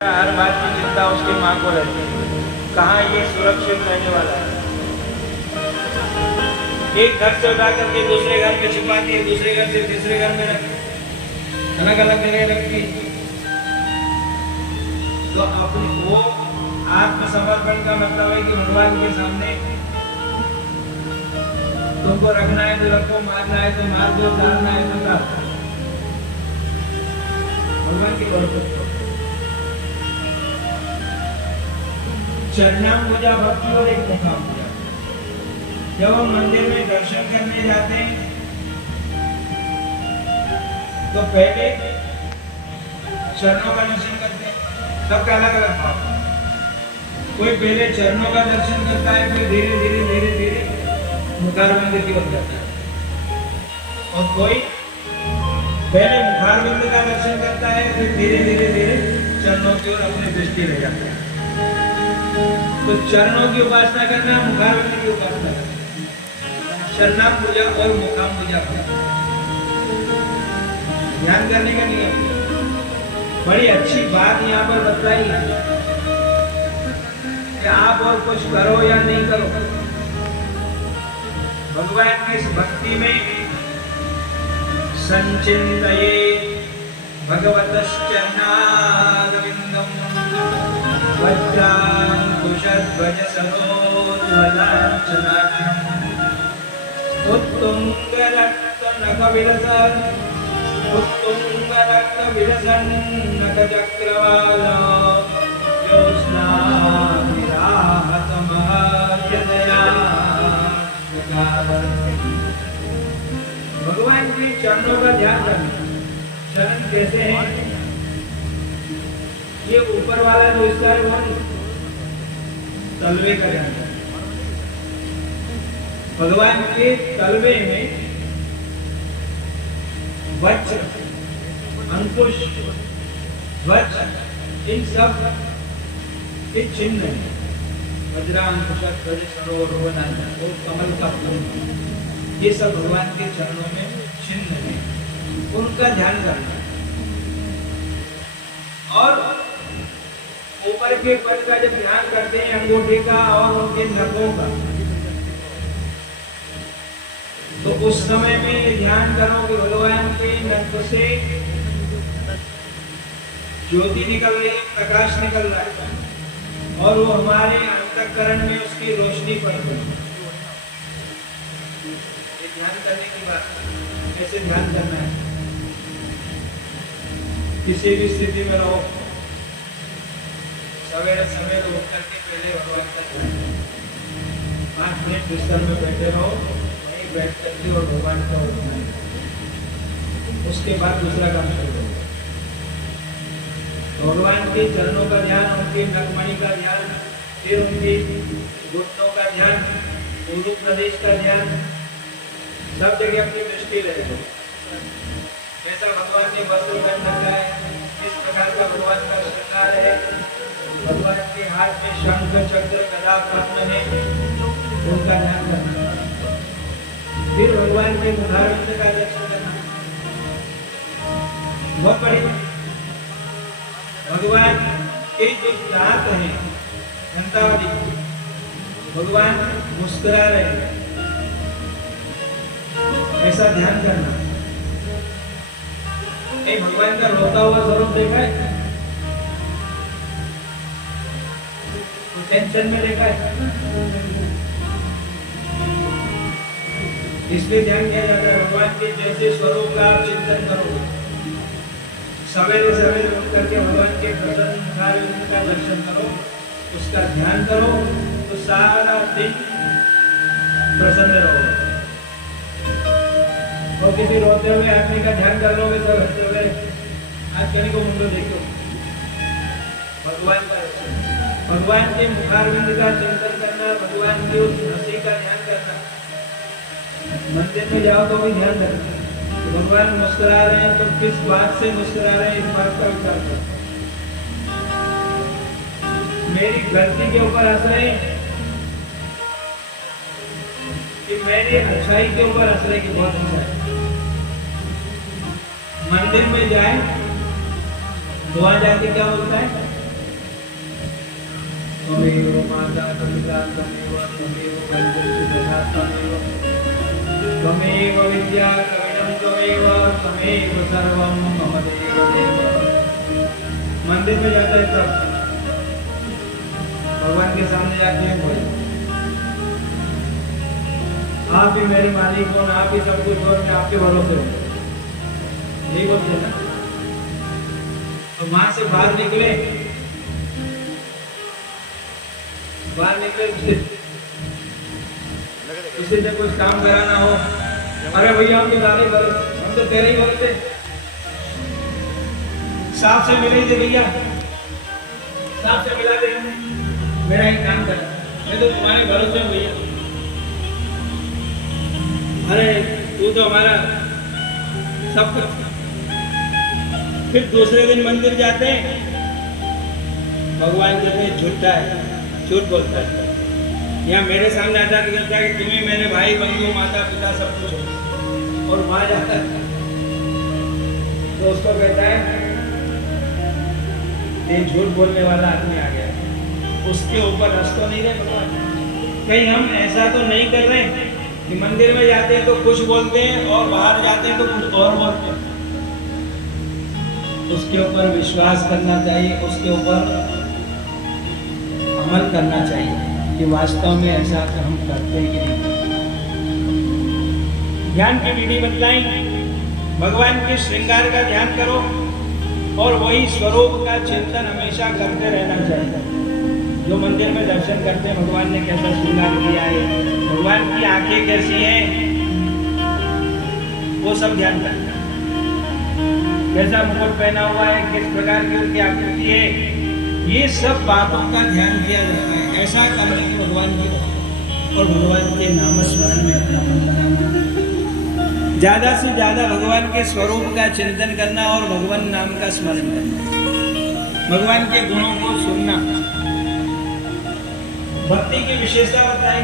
हर बात की चिंता उसकी माँ को रहती है। कहाँ ये सुरक्षित रहने वाला है। एक घर से उठा करके दूसरे घर में छिपाती है, दूसरे घर से तीसरे घर में रखती, अलग अलग जगह रखती। तो अपनी वो आत्मसमर्पण का मतलब है कि भगवान के सामने तुमको रखना है तो रखो, मारना है तो मार दो, डालना है तो डाल। भगवान की बरकत चरणाम पूजा भक्ति और एक मुखाम पूजा। जब हम मंदिर में दर्शन करने जाते हैं तो पहले चरणों का दर्शन करते हैं। सबका अलग अलग भाव। कोई पहले चरणों का दर्शन करता है, फिर धीरे धीरे धीरे धीरे मुखारविंद की ओर जाता है। और कोई पहले मुखारविंद का दर्शन करता है, फिर धीरे धीरे धीरे चरणों की ओर अपनी दृष्टि ले जाता है। तो चरणों की उपासना करना, मुखारविंद की उपासना करना, चरणाम पूजा और मुखाम पूजा करना। ध्यान करने का नियम। बड़ी अच्छी बात यहाँ पर बतलाई है कि आप और कुछ करो या नहीं करो, भगवान की इस भक्ति में संचिन्तये भगवतश्चरणारविन्दम् वज्राङ्कुशध्वज सरोज्ज्वलाञ्छनाढ्यम् उत्तुङ्गरक्तविलसन्नखचक्रवाला ज्योत्स्नाभिराहतमहायदया। भगवान के चरणों का ध्यान करना। चरण कैसे हैं? ये ऊपर वाला जो हिस्सा है वो तलवे का ध्यान। भगवान के तलवे में वज्र, अंकुश, ध्वज, इन सब के चिन्ह हैं। वज्रांकुश ध्वज सरोरुवन और कमल का फूल, ये सब भगवान के चरणों में चिन्ह हैं। उनका ध्यान करना। और ऊपर के पद का जब ध्यान करते हैं, अंगूठे का और उनके नखों का, तो उस समय में ये ध्यान करो कि भगवान के नख से ज्योति निकल रही है, प्रकाश निकल रहा है और वो हमारे अंतःकरण में उसकी रोशनी पड़ रही है। ये ध्यान करने की बात। कैसे ध्यान करना है? किसी भी स्थिति में रहो, सवेरे सवेरे उठ करके पहले भगवान का ध्यान, 5 मिनट बिस्तर में बैठे रहो, वहीं बैठ करके और भगवान का ध्यान। उसके बाद दूसरा काम शुरू करो। भगवान के चरणों का ध्यान, उनके नखमणि का ध्यान, फिर उनके घुटनों का ध्यान, गुरु प्रदेश का ध्यान, सब जगह अपनी दृष्टि रहेगी। जैसा भगवान ने वस्त्र पहन रखा है, इस प्रकार का भगवान का श्रृंगार है। भगवान के हाथ में शंख चक्र गदा पद्म है, उनका ध्यान करना। फिर भगवान के मुखारविंद का दर्शन करना। बहुत बड़ी भगवान के जो दांत हैं, घंटावली, भगवान मुस्कुरा रहे हैं, ऐसा ध्यान करना। भगवान का रोता हुआ स्वरूप देखा है? टेंशन में देखा है? इसलिए ध्यान किया जाता है भगवान के जैसे स्वरूप का आप चिंतन करो। सवेरे सवेरे उठ करके भगवान के प्रसन्न मुखारविंद का दर्शन करो, उसका ध्यान करो, तो सारा दिन प्रसन्न रहो। और किसी रोते हुए आदमी का ध्यान कर लोगे, सब हंसते हुए आज कहीं को मुंडो देखो। भगवान का भगवान के मुखारविंद का चिंतन करना, भगवान की उस हंसी का ध्यान करना। मंदिर में जाओ तो भी ध्यान रखना, तो भगवान मुस्कुरा रहे हैं तो किस बात से मुस्कुरा रहे हैं, इस बात का विचार करो। मेरी गलती के ऊपर हंस रहे हैं कि मेरी अच्छाई के ऊपर हंस रहे कि बहुत अच्छा है। मंदिर में जाए तो वहां जाके क्या बोलता है? त्वमेव माता पिता त्वमेव बन्धुश्च तथा त्वमेव विद्या द्रविणं त्वमेव सर्वं मम देव। मंदिर में जाते हैं तब भगवान के सामने जाते हैं बोले आप ही मेरे मालिक हो, आप ही सब कुछ हो, मैं आपके भरोसे हूँ, यही बोलते हैं ना। तो वहां से बाहर निकले किसी से कुछ काम कराना हो, अरे भैया हम तो तारे भरे, हम तो तेरे ही भरते, साफ से मिले थे भैया, साफ से मिला दे, मेरा ही काम कर, मैं तो तुम्हारे भरोसे हूँ भैया। अरे तू तो हमारा सब कुछ। फिर दूसरे दिन मंदिर जाते हैं, भगवान कहते हैं झूठा है, झूठ बोलता है। यहाँ मेरे सामने आता कहता है कि तुम्हें मेरे भाई बंधु माता पिता सब कुछ हो, और वहां जाता है दोस्तों कहता है ये झूठ बोलने वाला आदमी आ गया, उसके ऊपर हंस तो नहीं रहे भगवान। कहीं हम ऐसा तो नहीं कर रहे कि मंदिर में जाते हैं तो कुछ बोलते हैं और बाहर जाते हैं तो कुछ और बोलते हैं। उसके ऊपर विश्वास करना चाहिए, उसके ऊपर अमल करना चाहिए कि वास्तव में ऐसा हम करते हैं कि नहीं। ध्यान की विधि बतलाई, भगवान के श्रृंगार का ध्यान करो और वही स्वरूप का चिंतन हमेशा करते रहना चाहिए। जो मंदिर में दर्शन करते हैं भगवान ने कैसा श्रृंगार किया है, भगवान की आंखें कैसी हैं, वो सब ध्यान करना। कैसा मुकुट पहना हुआ है, किस प्रकार की उनकी आकृति है, ये सब बातों का ध्यान किया जाता है। ऐसा करने के भगवान की और भगवान के नाम स्मरण में अपना मन लगाना, ज्यादा से ज्यादा भगवान के स्वरूप का चिंतन करना और भगवान नाम का स्मरण करना, भगवान के गुणों को सुनना। भक्ति की विशेषता बताई,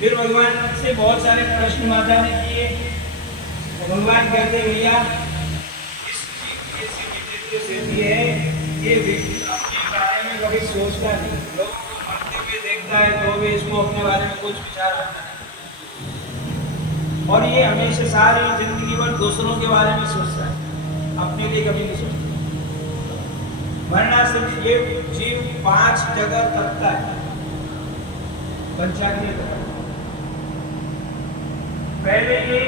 फिर भगवान से बहुत सारे प्रश्न माता ने किए। तो भगवान कहते भैया इस सिद्धि है, ये अपने बारे में कभी सोचता नहीं, लोगों को भक्ति में देखता है तो भी इसको अपने बारे में कुछ विचार रखता है, और ये हमेशा सारी जिंदगी भर दूसरों के बारे में सोचता है, अपने लिए कभी नहीं सोचता। वरना सिर्फ ये जीव 5 जगह तकता है, पंचाग्नि तक। पहले ये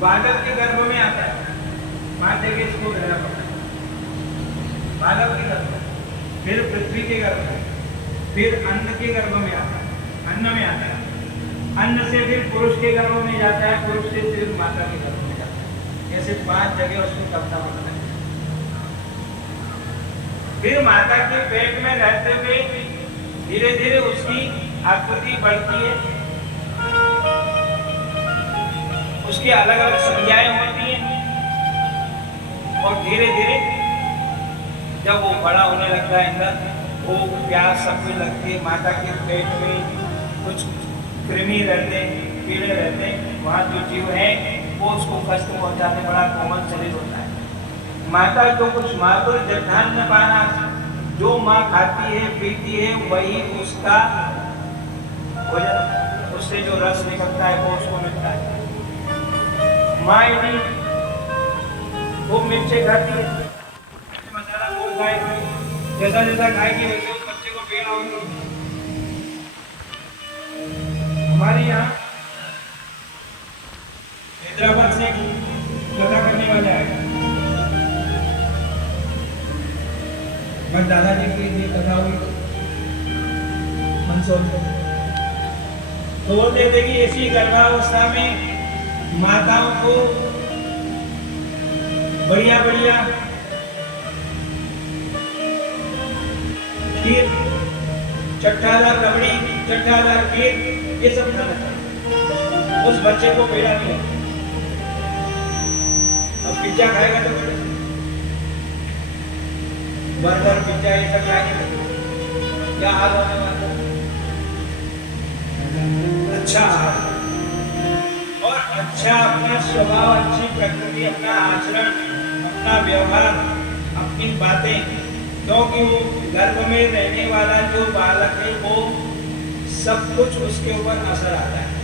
बालक के गर्भ में आता है, माते के इसको रहना पड़ता है, बालक के गर्भ में, फिर पृथ्वी के गर्भ में, फिर अन्न के गर्भ में आता है, अन्न में आता है, अन्न से फिर पुरुष के गर्भ में जाता है, पुरुष से फिर माता के गर्भ में जाता है। ऐसे 5 जगह उसको तपना पड़ता है। फिर माता के पेट में रहते हुए धीरे धीरे उसकी आकृति बढ़ती है, उसकी अलग अलग संज्ञाएं होती हैं, और धीरे धीरे जब वो बड़ा होने लगता है अंदर, वो प्यास सबको लगती है। माता के पेट में कुछ कृमि रहते हैं, कीड़े रहते हैं, वहाँ जो जीव है वो उसको कष्ट पहुँचाने, बड़ा कोमल शरीर होता है। माता को कुछ मातुर जठान पाना, जो माँ खाती है पीती है वही उसका भोजन, उससे जो रस निकलता है वो उसको मिलता है। माँ यदि वो मिर्चे खाती है, मसाला खूब खाएगी, जैसा जैसा खाएगी वैसे उस बच्चे को पीड़ा होगी। हमारे यहाँ हैदराबाद से कथा करने वाले आए, मैं दादाजी की ये कथा हुई मंदसौर में, तो बोलते थे कि ऐसी गर्भावस्था में माताओं को बढ़िया बढ़िया खीर, चट्टादार रबड़ी, चट्टादार खीर, ये सब खाना था, उस बच्चे को पीड़ा नहीं होती। अब पिज्जा खाएगा तो बर्गर पिज्जा ये सब खाएंगे, क्या हाल होने वाला। अच्छा और अच्छा अपना स्वभाव, अच्छी प्रकृति, अपना आचरण, अपना व्यवहार, अपनी बातें, क्योंकि वो गर्भ में रहने वाला जो बालक है वो सब कुछ उसके ऊपर असर आता है।